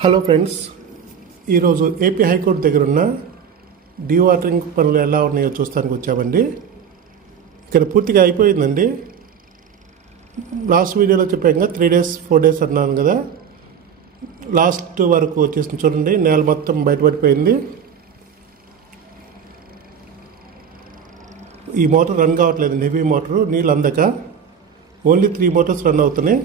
Hello friends, ఈరోజు AP high court దగ్గర ఉన్న డీవాటరింగ్ పనులు ఎలా ఉన్నాయో చూస్తానికి వచ్చామండి. ఇక్కడ పూర్తిగా అయిపోయిందండి. లాస్ట్ వీడియోలో చెప్పాక 3 days 4 days అన్నాను కదా, లాస్ట్ వరకు వచ్చేసింది. చూడండి, నేల మొత్తం బయటపడిపోయింది. ఈ మోటార్ రన్ కావట్లేదు, హెవీ మోటారు, నీళ్ళు అందక ఓన్లీ 3 motors రన్ అవుతున్నాయి.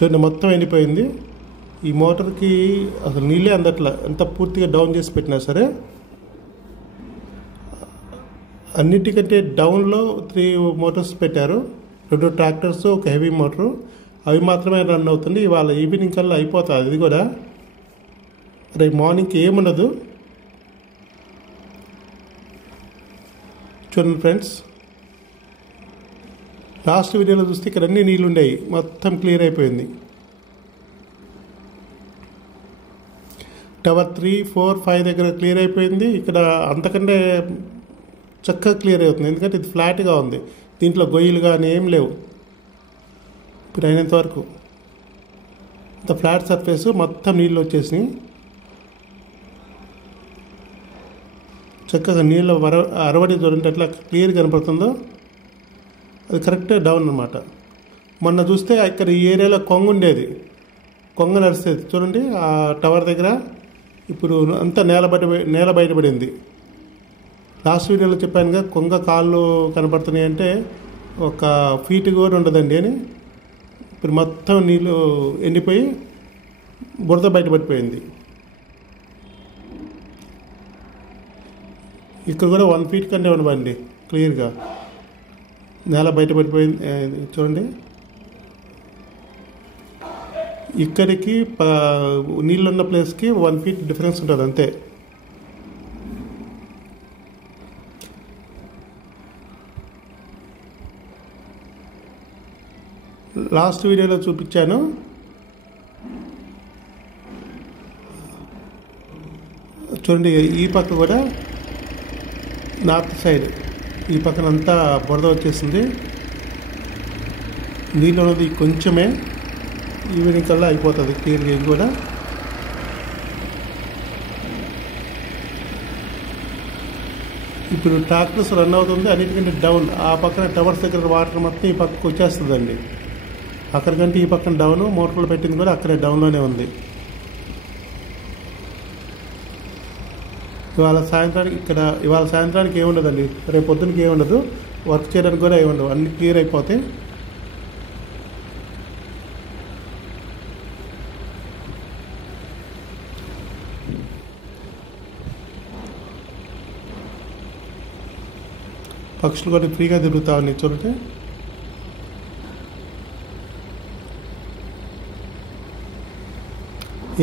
చూడండి, మొత్తం ఎండిపోయింది. ఈ మోటార్కి అసలు నీళ్ళే అందట్లా, ఎంత పూర్తిగా డౌన్ చేసి పెట్టినా సరే. అన్నిటికంటే డౌన్లో 3 motors పెట్టారు, 2 ట్రాక్టర్స్, ఒక హెవీ మోటరు. అవి మాత్రమే రన్ అవుతుంది. ఇవాళ ఈవినింగ్ కల్లా అయిపోతుంది. అది కూడా రేపు మార్నింగ్కి ఏముండదు. చూడండి ఫ్రెండ్స్, లాస్ట్ వీడియోలో చూస్తే ఇక్కడ అన్ని నీళ్ళు ఉండేవి, మొత్తం క్లియర్ అయిపోయింది. టవర్ 3, 4, 5 దగ్గర క్లియర్ అయిపోయింది. ఇక్కడ అంతకంటే చక్కగా క్లియర్ అవుతుంది, ఎందుకంటే ఇది ఫ్లాట్గా ఉంది. దీంట్లో గొయ్యలు కానీ ఏం లేవు. ఇప్పుడు అయినంత వరకు ఇంత ఫ్లాట్ సర్ఫేస్, మొత్తం నీళ్ళు వచ్చేసినాయి. చక్కగా నీళ్ళ అరవడి చూడండి ఎట్లా క్లియర్ కనపడుతుందో, అది కరెక్ట్గా డౌన్ అనమాట. మొన్న చూస్తే ఇక్కడ ఈ ఏరియాలో కొంగ ఉండేది, కొంగ నడిచేది. చూడండి ఆ టవర్ దగ్గర ఇప్పుడు అంతా నేల బయటపడింది. లాస్ట్ వీడియోలో చెప్పానుగా, కొంగ కాళ్ళు కనపడుతున్నాయి అంటే 1 feet కూడా ఉండదండి అని. ఇప్పుడు మొత్తం నీళ్ళు ఎండిపోయి బురద బయటపడిపోయింది. ఇక్కడ కూడా 1 feet కంటే ఉండబండి, క్లియర్గా నేల బయటపడిపోయింది. చూడండి, ఇక్కడికి నీళ్ళున్న ప్లేస్కి 1 feet డిఫరెన్స్ ఉంటుంది అంతే. లాస్ట్ వీడియోలో చూపించాను. చూడండి, ఈ పక్క కూడా నార్త్ సైడ్ ఈ పక్కన అంతా బురద వచ్చేసింది. నీళ్ళు ఉన్నది కొంచెమే, ఈవినింగ్ కల్లా అయిపోతుంది క్లియర్గా. ఇది కూడా ఇప్పుడు ట్రాక్టర్స్ రన్ అవుతుంది. అన్నిటికంటే డౌన్ ఆ పక్కన టవర్స్ దగ్గర వాటర్ మొత్తం ఈ పక్కకు వచ్చేస్తుందండి. అక్కడికంటే ఈ పక్కన డౌన్, మోటార్లు పెట్టింది కూడా అక్కడే డౌన్లోనే ఉంది. ఇవాళ సాయంత్రానికి ఏముండదండి, రేపు పొద్దునకి ఏముండదు, వర్క్ చేయడానికి కూడా ఏముండవు, అన్నీ క్లియర్ అయిపోతాయి. పక్షులు కూడా ఫ్రీగా తిరుగుతా ఉన్నాయి. చూడండి,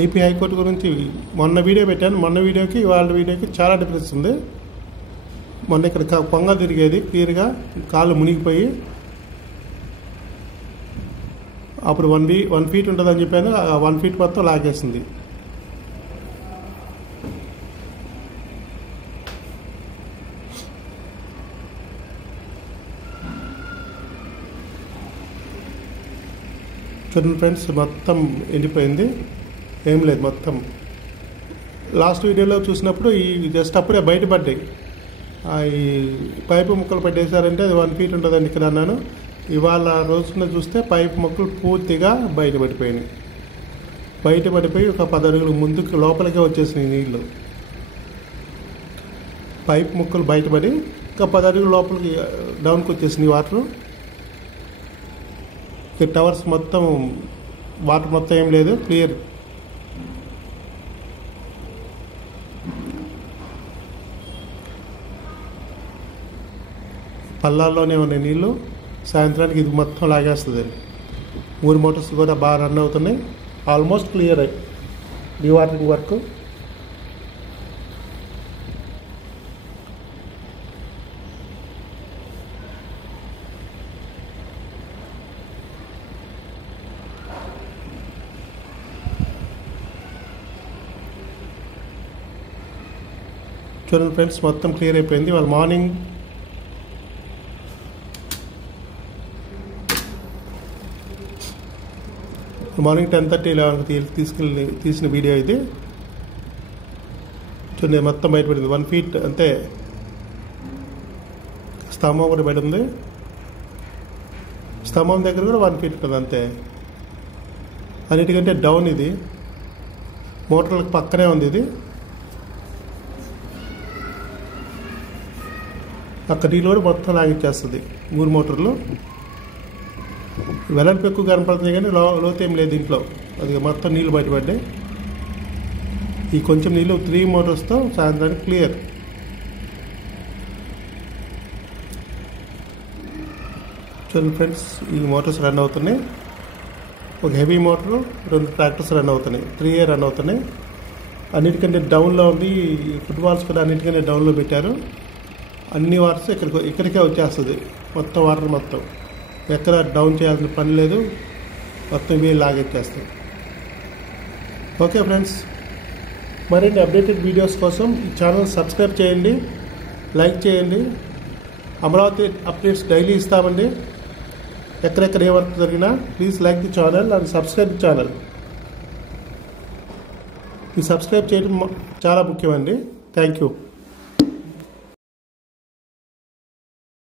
ఏపీ హైకోర్టు గురించి మొన్న వీడియో పెట్టాను. మొన్న వీడియోకి వాళ్ళ వీడియోకి చాలా డిఫరెన్స్ ఉంది. మొన్న ఇక్కడ కొంగ తిరిగేది క్లియర్గా, కాళ్ళు మునిగిపోయి అప్పుడు 1 feet ఉంటుందని చెప్పాను. 1 feet మొత్తం లాగేసింది. చూడండి ఫ్రెండ్స్, మొత్తం ఎండిపోయింది, ఏం లేదు మొత్తం. లాస్ట్ వీడియోలో చూసినప్పుడు ఈ జస్ట్ అప్పుడే బయటపడ్డాయి. ఈ పైపు ముక్కలు పట్టేశారంటే అది 1 feet ఉంటుందండి ఇక్కడ అన్నాను. ఇవాళ రోజున చూస్తే పైపు ముక్కలు పూర్తిగా బయటపడిపోయినాయి. బయటపడిపోయి ఒక 10 అడుగులు ముందుకు లోపలికే వచ్చేసినాయి నీళ్ళు. పైపు ముక్కలు బయటపడి ఇంకా 10 అడుగులు లోపలికి డౌన్కి వచ్చేసినాయి వాటరు. టవర్స్ మొత్తం వాటర్ మొత్తం ఏం లేదు, క్లియర్. పల్లాల్లోనే ఉన్నాయి నీళ్ళు. సాయంత్రానికి ఇది మొత్తం లాగేస్తుంది. 3 motors కూడా బాగా రన్ అవుతున్నాయి. ఆల్మోస్ట్ క్లియర్ అయ్యి డీవాటరింగ్ వర్క్. చూడండి ఫ్రెండ్స్, మొత్తం క్లియర్ అయిపోయింది. వాళ్ళ మార్నింగ్ మార్నింగ్ 10:30, 11కి తీసిన వీడియో ఇది. చూడండి మొత్తం బయటపడింది. 1 feet అంతే. స్తంభం కూడా బయట ఉంది. స్తంభం దగ్గర కూడా 1 feet ఉంటుంది అంతే. అన్నిటికంటే డౌన్ ఇది. మోటార్లకు పక్కనే ఉంది ఇది. అక్కడ నీళ్ళు కూడా మొత్తం లాగిచ్చేస్తుంది 3 మోటార్లు. వెడల్పు ఎక్కువ కనపడుతుంది కానీ లోతు ఏం లేదు దీంట్లో. అది మొత్తం నీళ్ళు బయటపడ్డాయి. ఈ కొంచెం నీళ్ళు 3 మోటార్స్తో సాయంత్రానికి క్లియర్. చూడండి ఫ్రెండ్స్, ఈ మోటార్స్ రన్ అవుతున్నాయి. ఒక హెవీ మోటారు, 2 ట్రాక్టర్స్ రన్ అవుతున్నాయి. 3A రన్ అవుతున్నాయి. అన్నిటికంటే డౌన్లో ఉంది. ఫుట్బాల్స్ కూడా అన్నిటికంటే డౌన్లో పెట్టారు. అన్ని వాటర్స్ ఇక్కడికే వచ్చేస్తుంది. మొత్తం వాటర్ మొత్తం ఎక్కడ డౌన్ చేయాల్సిన పని లేదు. మొత్తం ఇవే లాగెచ్చేస్తాయి. ఓకే ఫ్రెండ్స్, మరిన్ని అప్డేటెడ్ వీడియోస్ కోసం ఈ ఛానల్ సబ్స్క్రైబ్ చేయండి, లైక్ చేయండి. అమరావతి అప్డేట్స్ డైలీ ఇస్తామండి. ఎక్కడెక్కడ ఏ వర్క్ జరిగినా please like the channel and subscribe the channel. ఈ సబ్స్క్రైబ్ చేయడం చాలా ముఖ్యమండి. Thank you.